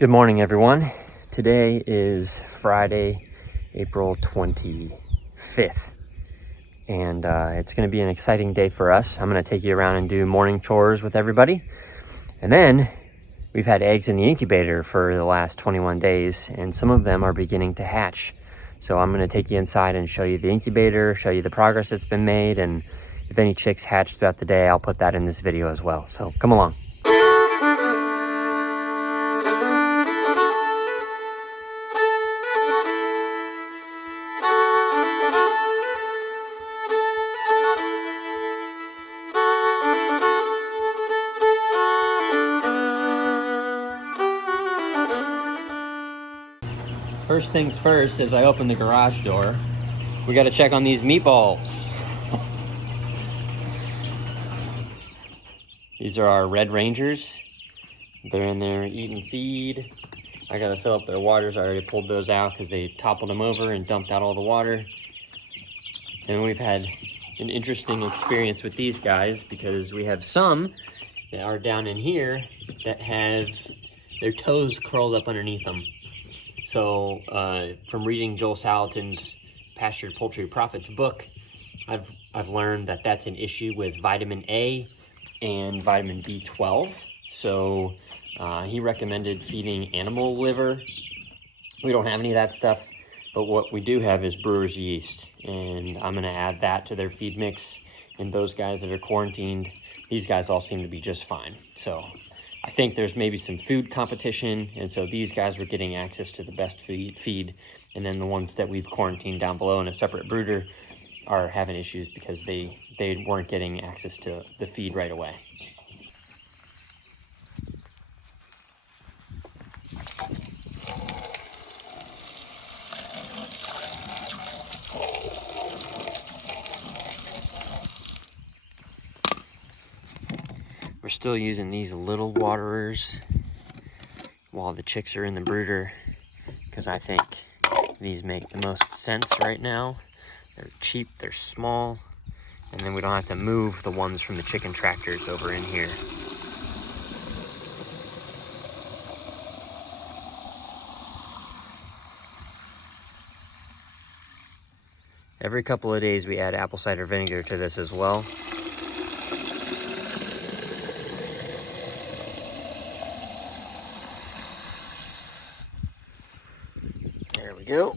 Good morning, everyone. Today is Friday, April 25th, and it's going to be an exciting day for us. I'm going to take you around and do morning chores with everybody. And then we've had eggs in the incubator for the last 21 days, and some of them are beginning to hatch. So I'm going to take you inside and show you the incubator, show you the progress that's been made, and if any chicks hatch throughout the day, I'll put that in this video as well. So come along. First things first, as I open the garage door, we got to check on these meatballs. These are our Red Rangers. They're in there eating feed. I got to fill up their waters. I already pulled those out because they toppled them over and dumped out all the water. And we've had an interesting experience with these guys because we have some that are down in here that have their toes curled up underneath them. So from reading Joel Salatin's Pastured Poultry Profits book, I've learned that that's an issue with vitamin A and vitamin B12. So he recommended feeding animal liver. We don't have any of that stuff, but what we do have is brewer's yeast, and I'm going to add that to their feed mix. And those guys that are quarantined, these guys all seem to be just fine. So I think there's maybe some food competition, and so these guys were getting access to the best feed, and then the ones that we've quarantined down below in a separate brooder are having issues because they weren't getting access to the feed right away. We're still using these little waterers while the chicks are in the brooder because I think these make the most sense right now. They're cheap, they're small, and then we don't have to move the ones from the chicken tractors over in here. Every couple of days we add apple cider vinegar to this as well. There we go.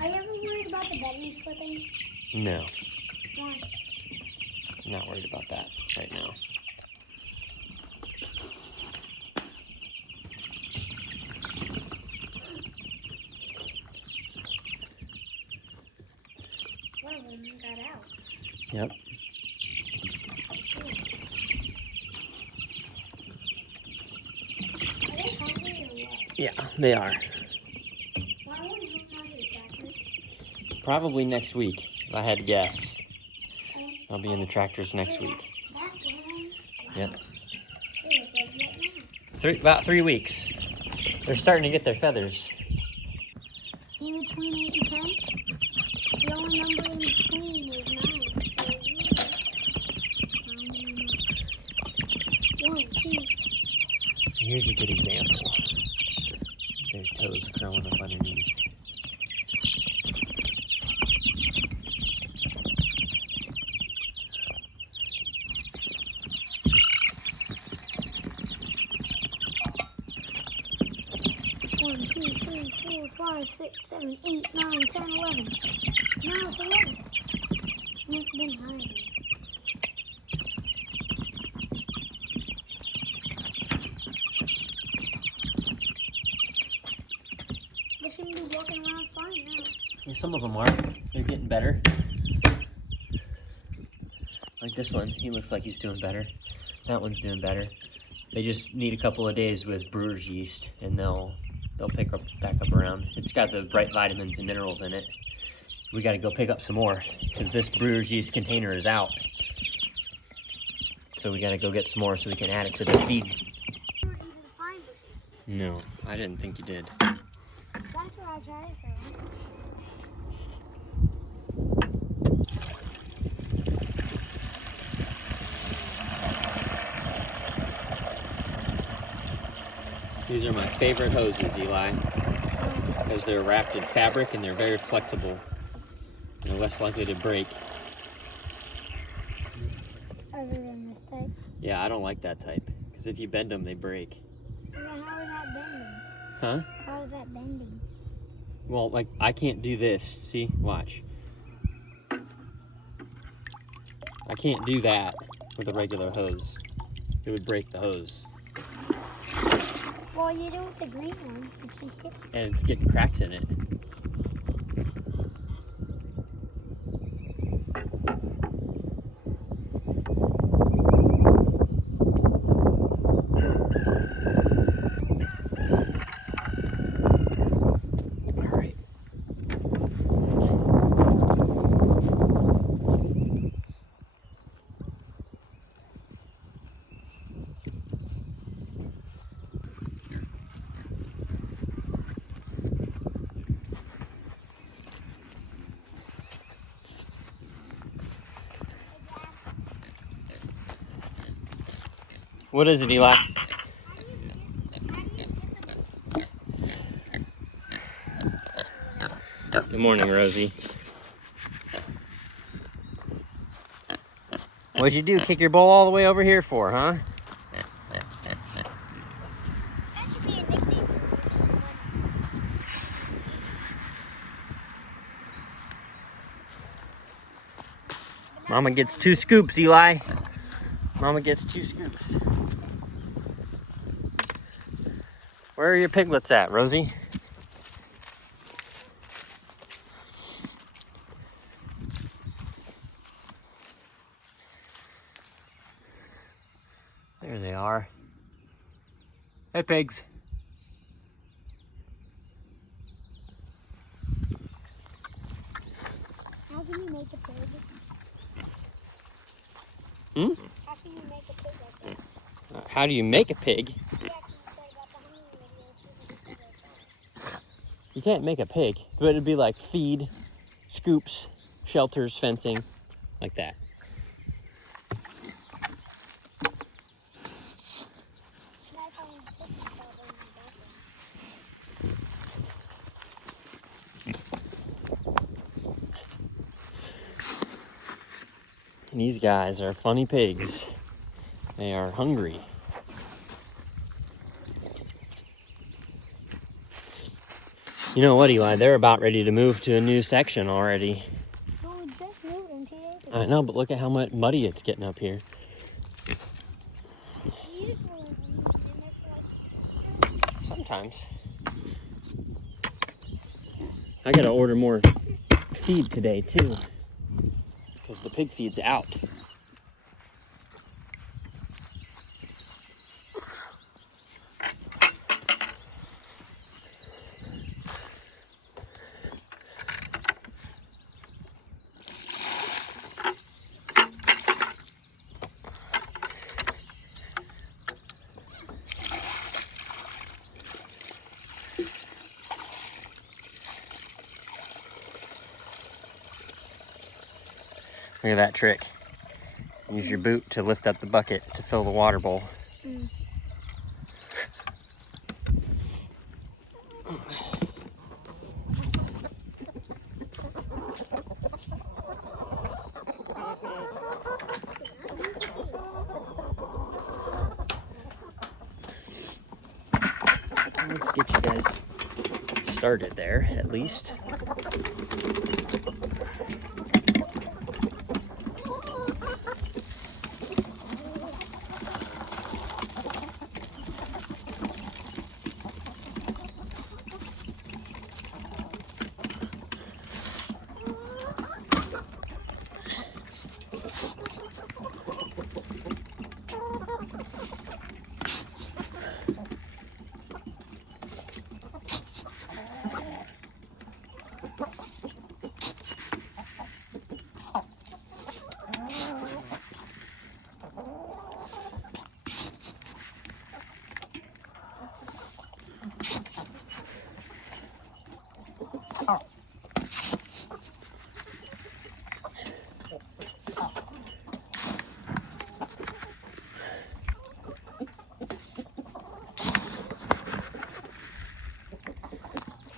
Are you ever worried about the bedding slipping? No. Why? I'm not worried about that right now. One of them got out. Yep. Are they hungry or what? Yeah, they are. Why won't you hook onto the tractors? Probably next week, if I had to guess. I'll be in the tractors next week. That one? Yep. They look like right now. About 3 weeks. They're starting to get their feathers. In between 8 and 10? The only number in between is 9. So, 1, 2. Here's a good example. Their toes curling up underneath. One, 2, 3, 4, 5, 6, 7, 8, 9, 10, 11. Now it's 11. It's been hiding. They seem to be walking around fine now. Yeah, some of them are. They're getting better. Like this one, he looks like he's doing better. That one's doing better. They just need a couple of days with brewer's yeast, and they'll pick up back up around. It's got the bright vitamins and minerals in it. We got to go pick up some more because this brewer's yeast container is out. So we got to go get some more so we can add it to the feed. No, I didn't think you did. That's what I tried it for. These are my favorite hoses, Eli, because they're wrapped in fabric and they're very flexible and they're less likely to break. Other than this type. Yeah, I don't like that type, because if you bend them, they break. Yeah, how is that bending? Huh? How is that bending? Well, like, I can't do this. See? Watch. I can't do that with a regular hose. It would break the hose. Well, you do with the green one. You keep it. And it's getting cracks in it. All right. What is it, Eli? Good morning, Rosie. What'd you do? Kick your bowl all the way over here for, huh? That should be a nickname for one. Mama gets 2 scoops, Eli. Mama gets 2 scoops. Where are your piglets at, Rosie? There they are. Hey, pigs. How can you make a pig? Hmm? How can you make a pig like that? How do you make a pig? Yeah, can you say about the honey video too? You can't make a pig, but it'd be like feed, scoops, shelters, fencing, like that. That's how you put yourself in the bathroom. These guys are funny pigs. They are hungry. You know what, Eli? They're about ready to move to a new section already. Well, we just moved in 2 days ago. I know, but look at how much muddy it's getting up here. Usually we move in there for like Sometimes. I gotta order more feed today, too. Because the pig feed's out. Look at that trick. Use your boot to lift up the bucket to fill the water bowl. Mm. Let's get you guys started there, at least.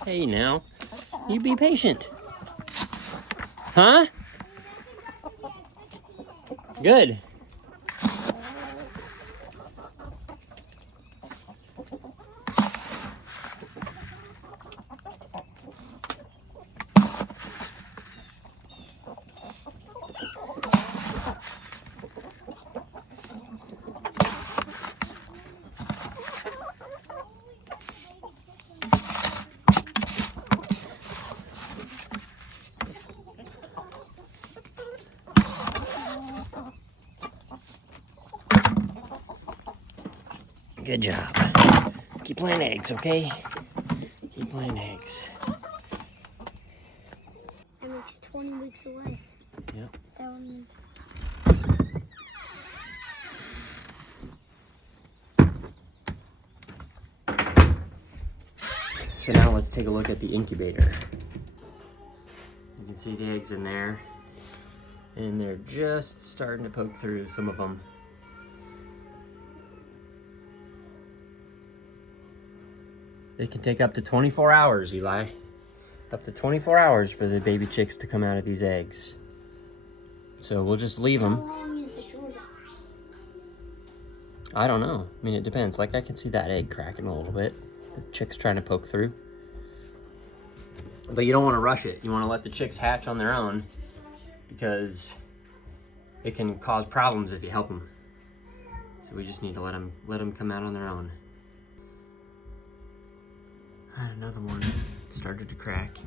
Hey now, you be patient. Huh? Good. Good job. Keep laying eggs, okay? Keep laying eggs. That makes 20 weeks away. Yep. That one. So now let's take a look at the incubator. You can see the eggs in there, and they're just starting to poke through, some of them. It can take up to 24 hours, Eli. Up to 24 hours for the baby chicks to come out of these eggs. So we'll just leave them. How long is the shortest? I don't know. I mean, it depends. Like, I can see that egg cracking a little bit. The chick's trying to poke through. But you don't want to rush it. You want to let the chicks hatch on their own, because it can cause problems if you help them. So we just need to let them come out on their own. I had another one started to crack.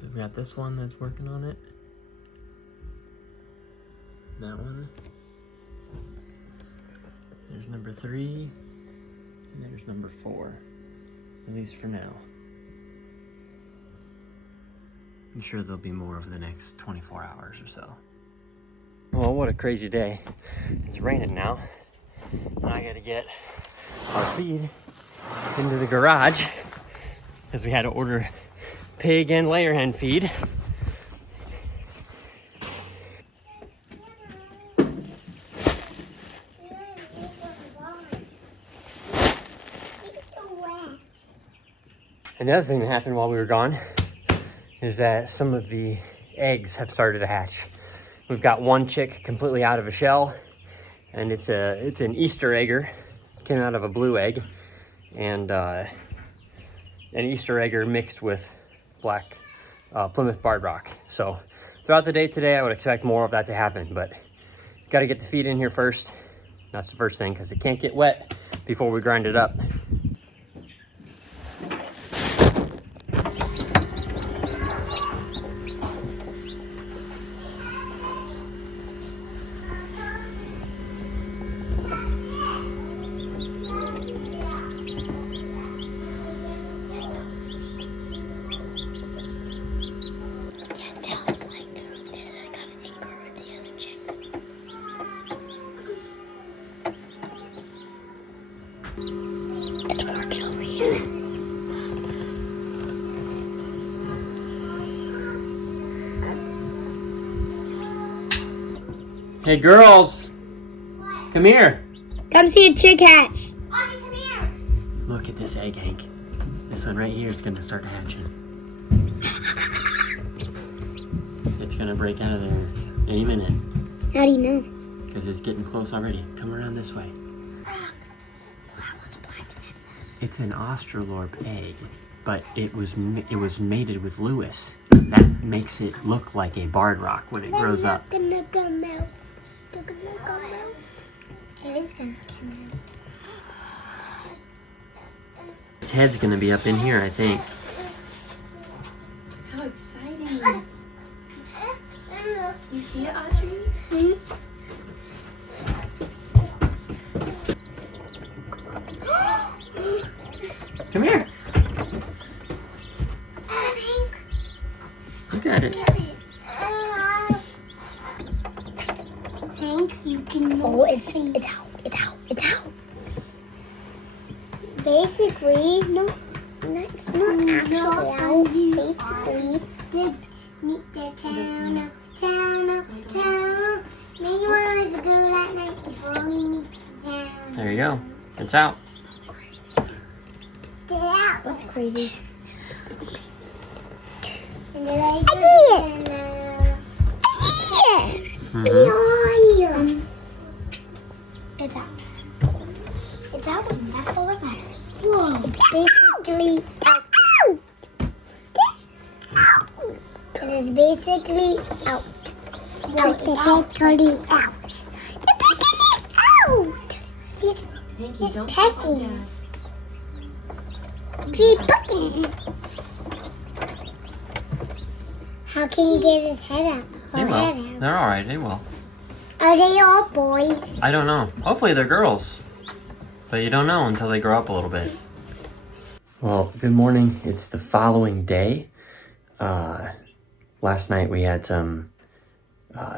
We've got this one that's working on it. That one. There's number 3, and there's number 4, at least for now. I'm sure there'll be more over the next 24 hours or so. Well, what a crazy day. It's raining now, and I gotta get our feed into the garage, because we had to order pig and layer hen feed. And the other thing that happened while we were gone is that some of the eggs have started to hatch. We've got one chick completely out of a shell, and it's an Easter egger. Came out of a blue egg, and an Easter egger mixed with black Plymouth barred rock. So throughout the day today, I would expect more of that to happen, but got to get the feed in here first. That's the first thing, because it can't get wet before we grind it up. It's working over here. Hey girls, come here. Come see a chick hatch. Audrey, come here. Look at this egg, Hank. This one right here is gonna start hatching. It's gonna break out of there any minute. How do you know? Because it's getting close already. Come around this way. It's an Australorp egg, but it was mated with Lewis. That makes it look like a barred rock when it grows up. It is gonna come out. Its head's gonna be up in here, I think. How exciting. You see it, Audrey? Hmm? Come here. Look at it. Hank, you can it's out. Basically, no, it's not actually out. Basically, the town. Maybe one was to go that night before we meet the town. There you go. It's out. That's crazy. Get it out. What's crazy? And then I did it. It's out. It's out, and that's all that matters. Whoa. Basically out. This out. It is basically out. Whoa, it's basically out. You're picking it out. He's pecking. He's pecking. How can he get his head out? They will. They're all right. They will. Are they all boys? I don't know. Hopefully they're girls. But you don't know until they grow up a little bit. Well, good morning. It's the following day. Last night we had some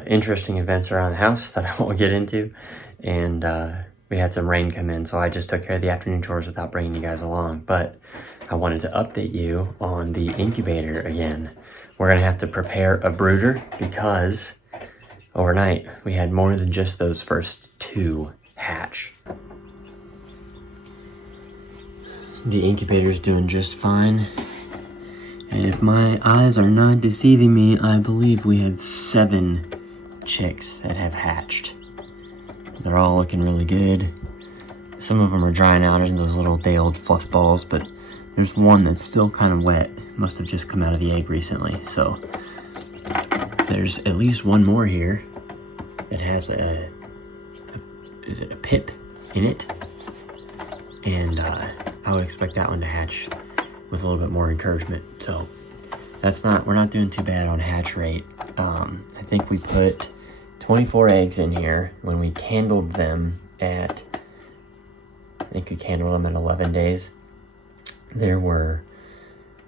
interesting events around the house that I won't get into. And we had some rain come in, so I just took care of the afternoon chores without bringing you guys along. But I wanted to update you on the incubator again. We're going to have to prepare a brooder because overnight we had more than just those first 2 hatch. The incubator's doing just fine. And if my eyes are not deceiving me, I believe we had 7 chicks that have hatched. They're all looking really good. Some of them are drying out into those little day-old fluff balls, but there's one that's still kind of wet. Must have just come out of the egg recently. So there's at least one more here that has a pip in it. And I would expect that one to hatch with a little bit more encouragement. So we're not doing too bad on hatch rate. I think we put 24 eggs in here when we candled them at, I think we candled them at 11 days. There were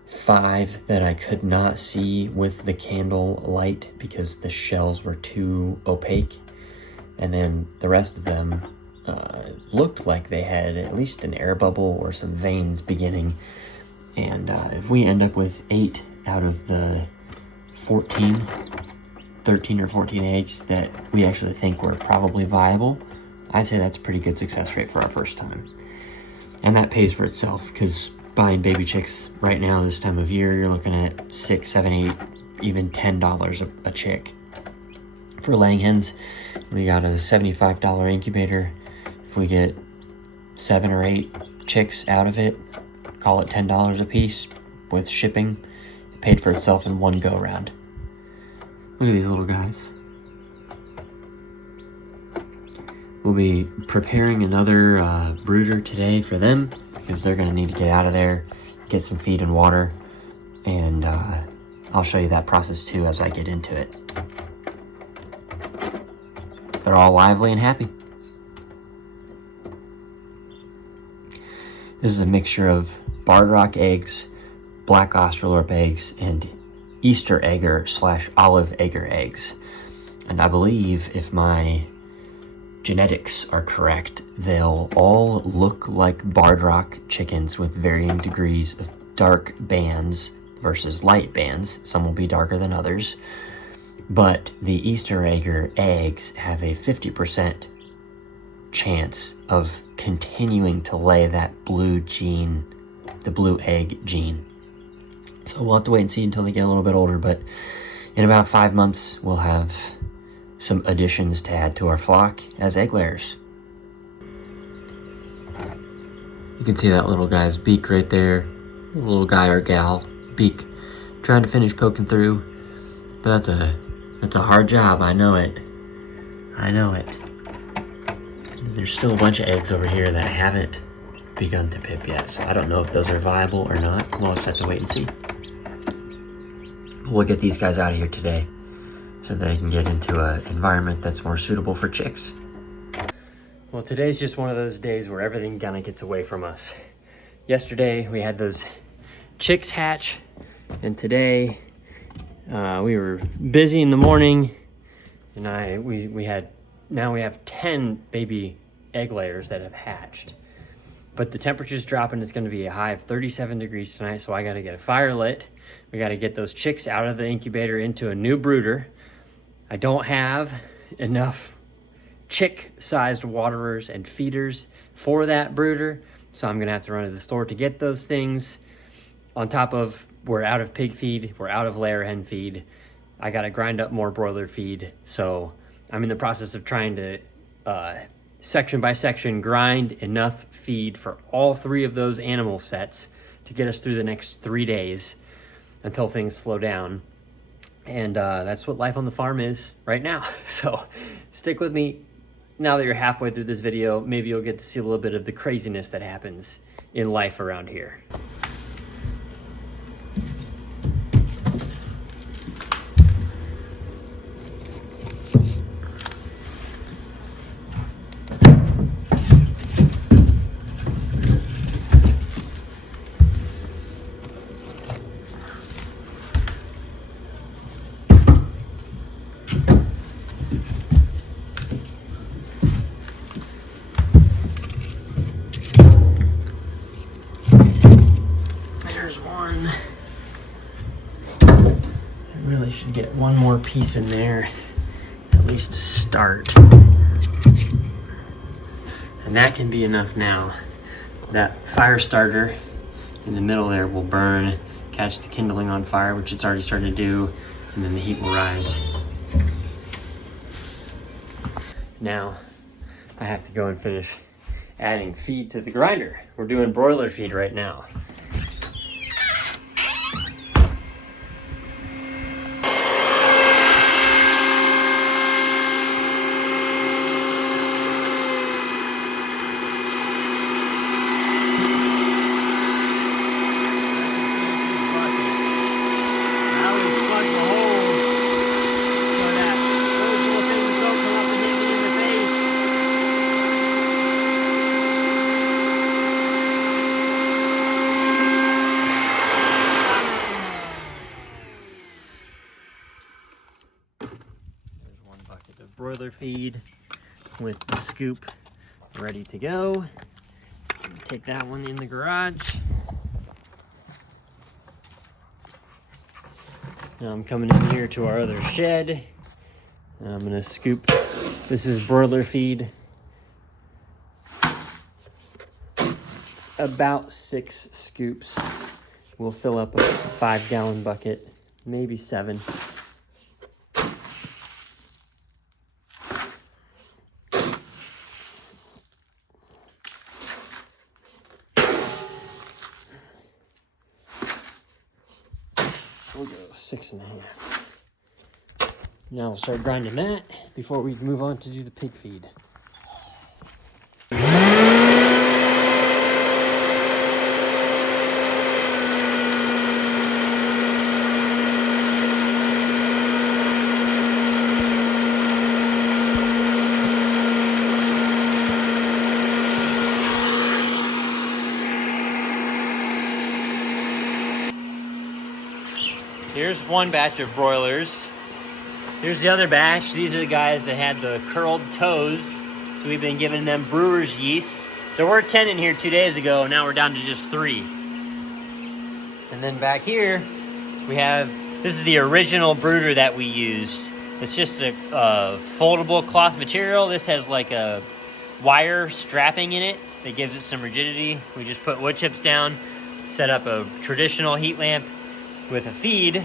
5 that I could not see with the candle light because the shells were too opaque. And then the rest of them looked like they had at least an air bubble or some veins beginning. And if we end up with 8 out of the 13 or 14 eggs that we actually think were probably viable, I'd say that's a pretty good success rate for our first time. And that pays for itself because buying baby chicks right now this time of year, you're looking at $6, $7, $8, even $10 a chick. For laying hens, we got a $75 incubator. If we get 7 or 8 chicks out of it, call it $10 a piece with shipping. It paid for itself in one go round. Look at these little guys. We'll be preparing another brooder today for them because they're gonna need to get out of there, get some feed and water, and I'll show you that process too as I get into it. They're all lively and happy. This is a mixture of barred rock eggs, black Australorp eggs, and Easter egger / olive egger eggs. And I believe if my genetics are correct, they'll all look like barred rock chickens with varying degrees of dark bands versus light bands. Some will be darker than others. But the Easter egger eggs have a 50% chance of continuing to lay that blue gene, the blue egg gene. So we'll have to wait and see until they get a little bit older, but in about 5 months, we'll have some additions to add to our flock as egg layers. You can see that little guy's beak right there. Little guy or gal beak trying to finish poking through, but that's a hard job. I know it. There's still a bunch of eggs over here that haven't begun to pip yet, so I don't know if those are viable or not. We'll just have to wait and see. We'll get these guys out of here today so they can get into an environment that's more suitable for chicks. Well, today's just one of those days where everything kind of gets away from us. Yesterday we had those chicks hatch, and today we were busy in the morning, and we have 10 baby egg layers that have hatched. But the temperature's dropping. It's going to be a high of 37 degrees tonight, so I got to get a fire lit. We got to get those chicks out of the incubator into a new brooder. I don't have enough chick-sized waterers and feeders for that brooder, so I'm going to have to run to the store to get those things. on top of, we're out of pig feed, we're out of layer hen feed. I gotta grind up more broiler feed. So I'm in the process of trying to section by section grind enough feed for all 3 of those animal sets to get us through the next 3 days until things slow down. And that's what life on the farm is right now. So stick with me. Now that you're halfway through this video, maybe you'll get to see a little bit of the craziness that happens in life around here. Should get one more piece in there, at least to start. And that can be enough now. That fire starter in the middle there will burn, catch the kindling on fire, which it's already starting to do, and then the heat will rise. Now, I have to go and finish adding feed to the grinder. We're doing broiler feed right now. Broiler feed with the scoop ready to go. Take that one in the garage. Now I'm coming in here to our other shed. I'm gonna scoop. This is broiler feed. It's about 6 scoops. We'll fill up a 5-gallon bucket, maybe 7. We'll go 6.5. Now we'll start grinding that before we move on to do the pig feed. Here's one batch of broilers. Here's the other batch. These are the guys that had the curled toes. So we've been giving them brewer's yeast. There were 10 in here 2 days ago. Now we're down to just 3. And then back here, we have, this is the original brooder that we used. It's just a foldable cloth material. This has like a wire strapping in it that gives it some rigidity. We just put wood chips down, set up a traditional heat lamp with a feed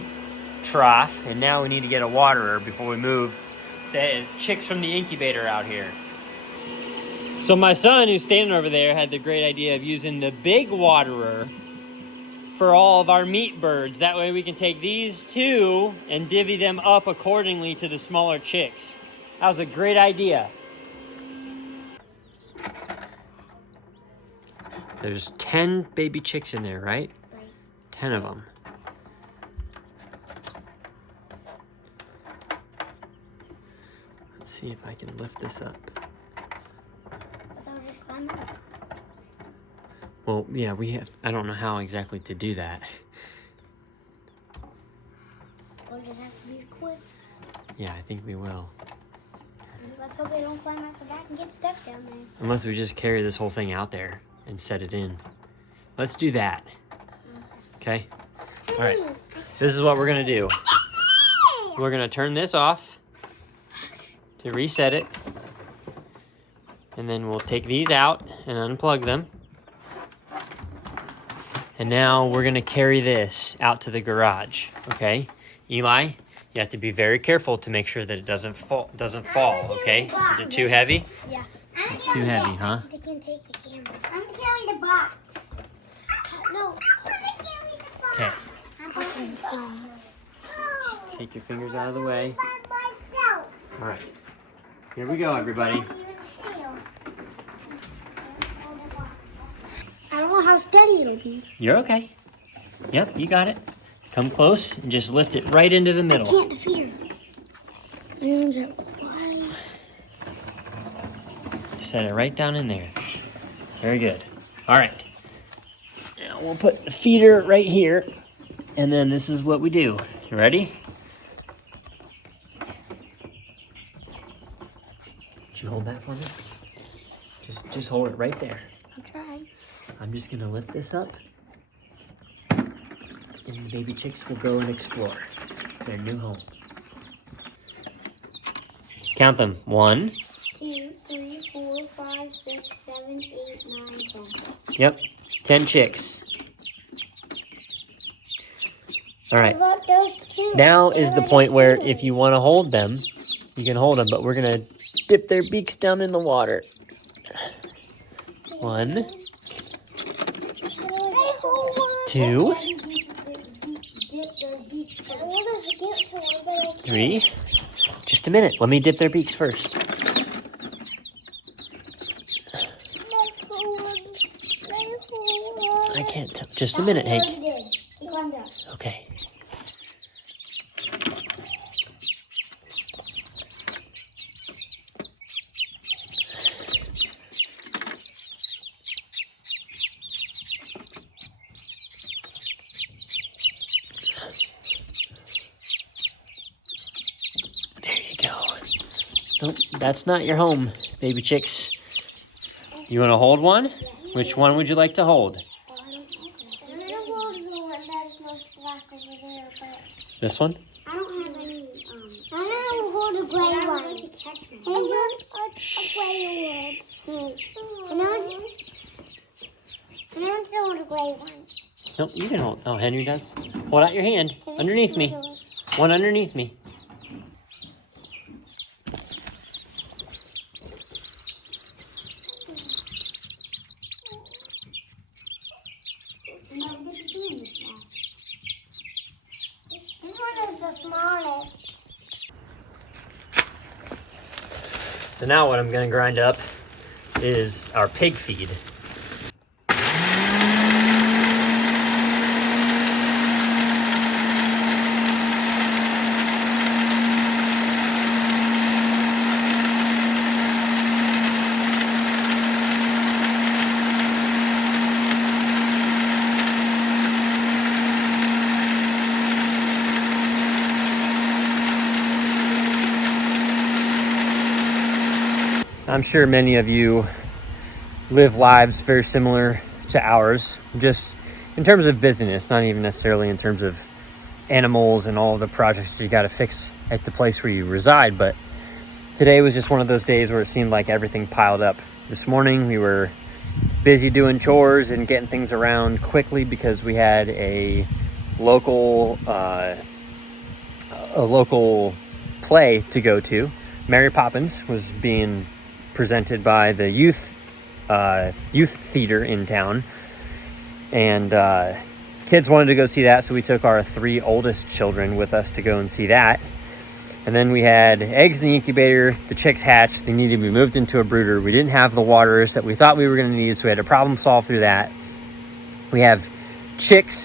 trough, and now we need to get a waterer before we move the chicks from the incubator out here. So my son, who's standing over there, had the great idea of using the big waterer for all of our meat birds. That way we can take these 2 and divvy them up accordingly to the smaller chicks. That was a great idea. There's 10 baby chicks in there, right? Right. 10 of them. Let's see if I can lift this up. So just climb up. Well, yeah, we have, I don't know how exactly to do that. We'll just have to be quick. Yeah, I think we will. Let's hope they don't climb out the back and get stuck down there. Unless we just carry this whole thing out there and set it in. Let's do that. Okay? All right. This is what we're going to do. We're going to turn this off to reset it. And then we'll take these out and unplug them. And now we're gonna carry this out to the garage, okay? Eli, you have to be very careful to make sure that it doesn't fall, okay? Is it too heavy? Yeah. It's too heavy, huh? They can take the camera. I'm gonna carry the box. No. Okay, Okay. just take your fingers out of the way. All right, here we go, everybody. I don't know how steady it'll be. You're okay. Yep, you got it. Come close and just lift it right into the I middle. can't defeat her. My arms are quiet. Set it right down in there. Very good. All right. Now we'll put the feeder right here, and then this is what we do. You ready? Did you hold that for me? Just hold it right there. I'll try. I'm just gonna lift this up, and the baby chicks will go and explore their new home. Count them. 1, 2, 3, 4, 5, 6, 7, 8, 9, 10. Yep, 10 chicks. All right. What about those two? Now is the point where if you want to hold them, you can hold them, but we're going to dip their beaks down in the water. 1, 2, 3. Just a minute. Let me dip their beaks first. I can't tell. Just a minute, Hank. Okay. There you go. Nope, that's not your home, baby chicks. You want to hold one? Which one would you like to hold? This one? I don't have any, I don't hold a gray one. I want a gray one. I don't hold a gray one. Nope, you can hold. Oh, Henry does. Hold out your hand. Underneath me. One underneath me. This one is the smallest. So now what I'm going to grind up is our pig feed. I'm sure many of you live lives very similar to ours, just in terms of business, not even necessarily in terms of animals and all of the projects you got to fix at the place where you reside. But today was just one of those days where it seemed like everything piled up. This morning we were busy doing chores and getting things around quickly because we had a local play to go to. Mary Poppins was being presented by the youth theater in town, and kids wanted to go see that, so we took our 3 oldest children with us to go and see that. And then we had eggs in the incubator. The chicks hatched. They needed to be moved into a brooder. We didn't have the waters that we thought we were going to need, so we had to problem solve through that. We have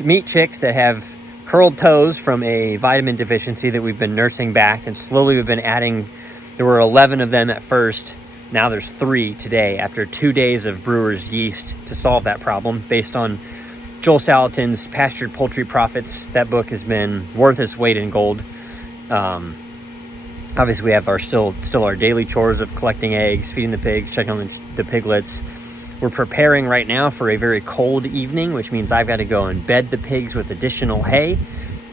meat chicks that have curled toes from a vitamin deficiency that we've been nursing back, and slowly we've been adding. There were 11 of them at first. Now there's 3 today after 2 days of brewer's yeast to solve that problem. Based on Joel Salatin's Pastured Poultry Profits, that book has been worth its weight in gold. Obviously, we have still our daily chores of collecting eggs, feeding the pigs, checking on the piglets. We're preparing right now for a very cold evening, which means I've got to go and bed the pigs with additional hay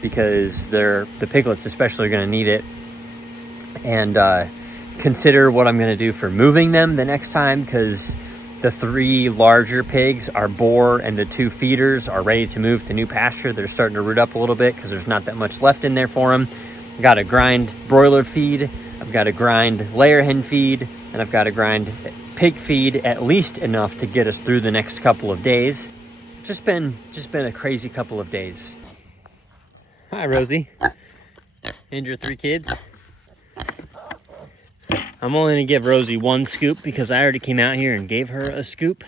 because the piglets especially are going to need it. And consider what I'm going to do for moving them the next time, because The 3 larger pigs, our boar and the 2 feeders, are ready to move to new pasture. They're starting to root up a little bit because there's not that much left in there for them. I've got to grind broiler feed, I've got to grind layer hen feed, and I've got to grind pig feed at least enough to get us through the next couple of days. Just been a crazy couple of days. Hi, Rosie. And your 3 kids. I'm only gonna give Rosie 1 scoop because I already came out here and gave her a scoop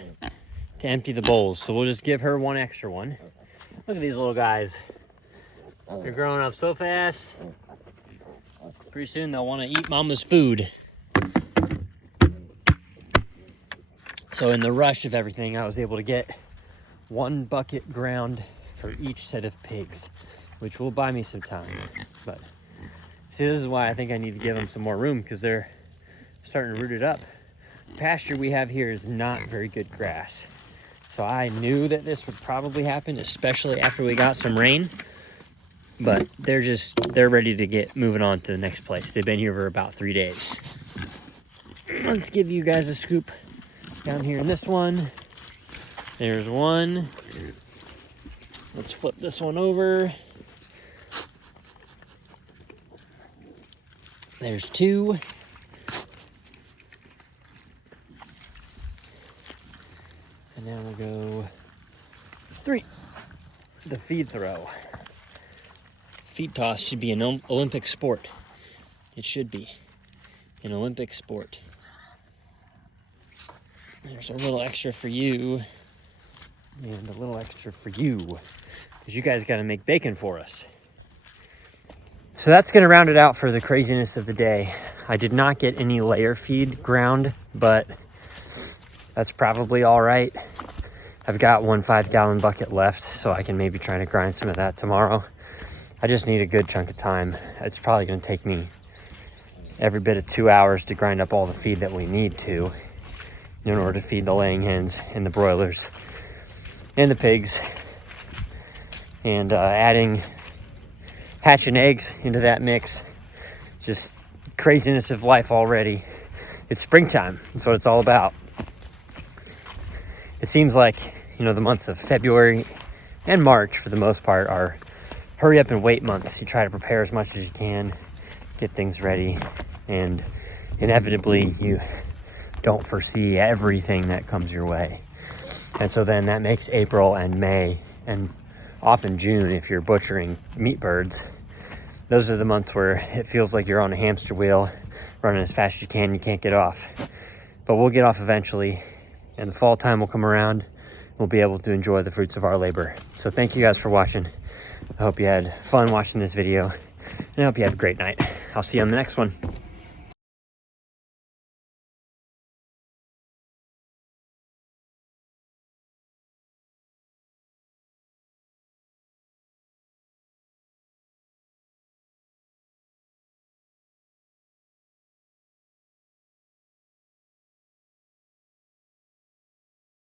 to empty the bowls. So we'll just give her 1 extra one. Look at these little guys. They're growing up so fast. Pretty soon they'll wanna eat mama's food. So in the rush of everything, I was able to get 1 bucket ground for each set of pigs, which will buy me some time. But see, this is why I think I need to give them some more room, because they're starting to root it up. The pasture we have here is not very good grass. So I knew that this would probably happen, especially after we got some rain. But they're ready to get moving on to the next place. They've been here for about 3 days. Let's give you guys a scoop down here in this one. There's 1. Let's flip this one over. There's 2. And now we'll go 3. The feed throw. Feed toss should be an Olympic sport. It should be an Olympic sport. There's a little extra for you and a little extra for you, because you guys got to make bacon for us. So that's going to round it out for the craziness of the day. I did not get any layer feed ground, but that's probably all right. I've got 1 5-gallon bucket left, so I can maybe try to grind some of that tomorrow. I just need a good chunk of time. It's probably going to take me every bit of 2 hours to grind up all the feed that we need to in order to feed the laying hens and the broilers and the pigs. And adding hatching eggs into that mix, just craziness of life already. It's springtime. That's what it's all about. It seems like, the months of February and March, for the most part, are hurry up and wait months. You try to prepare as much as you can, get things ready, and inevitably you don't foresee everything that comes your way. And so then that makes April and May, and often June if you're butchering meat birds, those are the months where it feels like you're on a hamster wheel, running as fast as you can't get off. But we'll get off eventually, and the fall time will come around. We'll be able to enjoy the fruits of our labor. So thank you guys for watching. I hope you had fun watching this video, and I hope you have a great night. I'll see you on the next one.